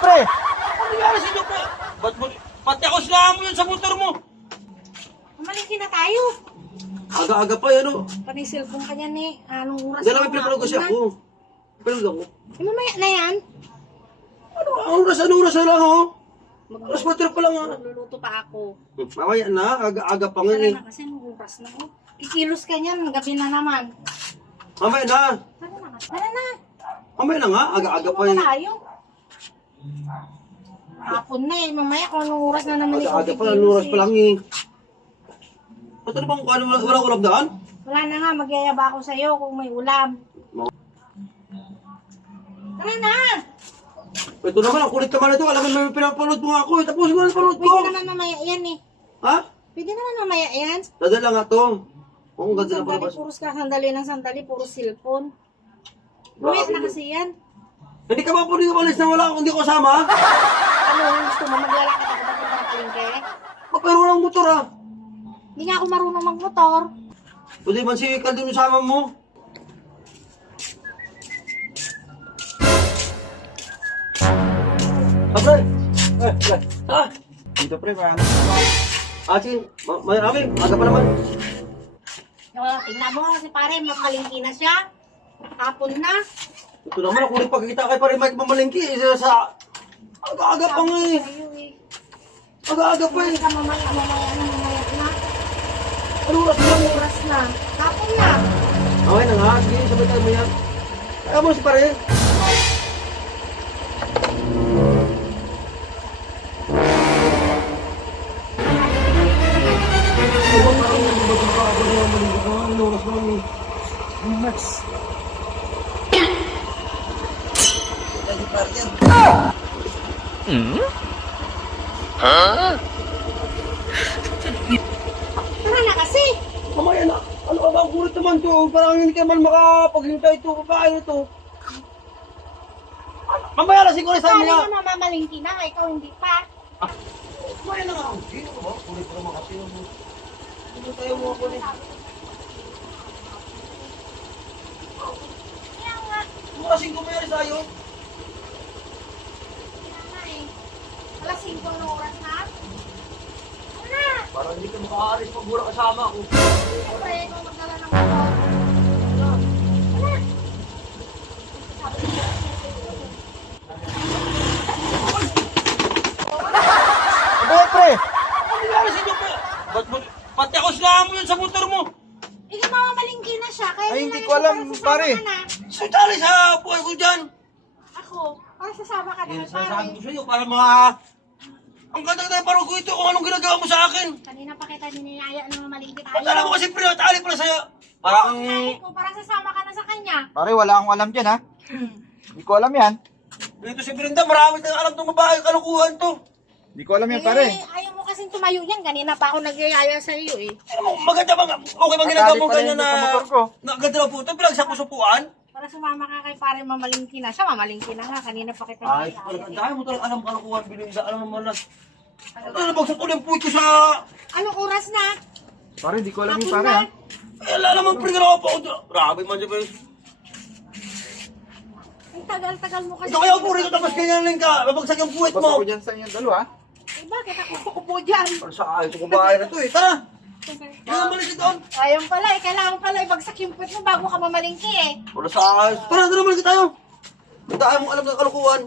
pre. Ano nangyari sa inyo, pre? Ba't mo? Pati ako sila mo yun sa motor mo. Mamalingki na tayo. Aga-aga pa yan, oh. Panay cellphone ka niyan eh. Anong oras Dala may pinapanood kasi ako. Pinapanood ako. Eh, mamaya na yan. Ano oras na lang, oh. Alas 4 pa lang, ah. Magluluto pa ako. Mamaya na, aga-aga pa nga, Tara eh. na kasi anong oras na oh. Kikilos ka niyan, gabi na naman. Mamaya na. Tara na kasi. Tara na. Mamaya na nga, aga-aga pa Ano yan. tayo? Hapon na eh. Mamaya kung anong oras na naman ikaw Aga-aga pa, ano oras pa lang, eh. Ba't ano bang kung walang ulam daan? Wala na nga, magyayaba ako sa'yo kung may ulam. Tara na! Ito naman, ang kulit naman ito. Alam mo, may pinapanood mo nga ako, eh. Tapusin mo na panood ko. Pwede naman mamaya yan eh. Ha? Pwede naman mamaya yan. Dadala nga to. Oo, ang ganda na Sandali, palabas. puros ka sandali ng sandali, puro cellphone. Mamaya na kasi yan. Hindi ka ba po dito alis na wala akong hindi ko kasama? Ano, gusto mo maglalakad ako papunta ng palengke? Pero walang motor, ah. Hindi nga ako marunong magmotor. Pwede man si Caldo yung sama mo. Abray! Ha? Dito pre, parang. Asin, marami. Aga pa naman. Tingnan mo kasi pare, makalingki na siya. Hapon na. Ito naman, ako rin pagkikita kay pare Mike mamalingki. Isa sa... Aga-aga pa nga eh. Sa'yo eh. Aga-aga pa eh. Ka mamaya na. Ano oras na lang? Oras na. Hapon na. Okay na nga. Sige, sabay tayo maya. Kaya mo si pare. Ano oras na lang eh. Max. Tara na kasi. Mamaya na. Ano ka ba ang kulit naman to? Parang hindi ka man makapaghintay ito. Babae ito. Mamaya na siguro sa Pare mga. na mamamalingki na, ikaw hindi pa. Mamaya na nga. Sino ka ba? Kulit pa naman kasi. Hindi tayo mga kulit. Kaya nga. Kasing kumayari sa'yo. Kaya nga eh. Alas 5 na oras na. Ano na? Parang hindi ka makaalis pag wala kasama ako. Siyempre, ikaw magdala ng motor. Ano? Ano pre? Ano nangyari sa inyo, pre? Ba't mo? Pati ako sila mo yun sa motor mo. Ikaw mamamalingki na siya, kaya Ay, hindi na ko alam, para sasama pare. ka na. Sutali sa buhay ko dyan. Ako, para sasama ka na, Eh, pare. sasabi ko sa iyo para mga... Ang ganda na parang ko ito kung anong ginagawa mo sa akin. Kanina pa kita niniyaya na mamalingki tayo. Ba't alam mo kasi pre, tali pala sa'yo. Parang... Sabi ko, para sasama ka na sa kanya. Pare, wala akong alam dyan ha. Hindi ko alam yan. Dito si Brenda, marami tayong alam itong babae, kalukuhan to. Hindi ko alam yan pare. Ayaw mo kasing tumayo yan. Kanina pa ako nagyayaya sa iyo eh. Ano mo, maganda ba? Okay bang ginagawa mo Natali pala ganyan yung na... motor ko. Na ganda na po ito, pinagsapusupuan? Para sumama ka kay pare mamalingki na. Siya mamalingki na nga. Kanina pa kita Ay, niniyaya. ang dahil mo talagang alam kalukuhan, Belinda, alam naman na. Ano bagsak ko ng puwit ko sa... Anong oras na? Pare, hindi ko alam Hapon yung pare na. ha. Eh, alam naman, pre, gano'n pa ako. Grabe man dyan, pre. Ang tagal-tagal mo kasi. Ito kaya po rin ito, tapos ganyan lang ka. Babagsak yung puwit Basta mo. ko dyan sa inyong dalawa. Eh, bakit ako kukupo dyan? Para sa ayos yung babae na to eh. Tara! Kaya malis doon. Ayaw pala eh. Kailangan pala ibagsak yung puwit mo bago ka mamalingki eh. Para sa ayos. Tara, tara, malis tayo. Ang dahil mong alam ng kalukuhan.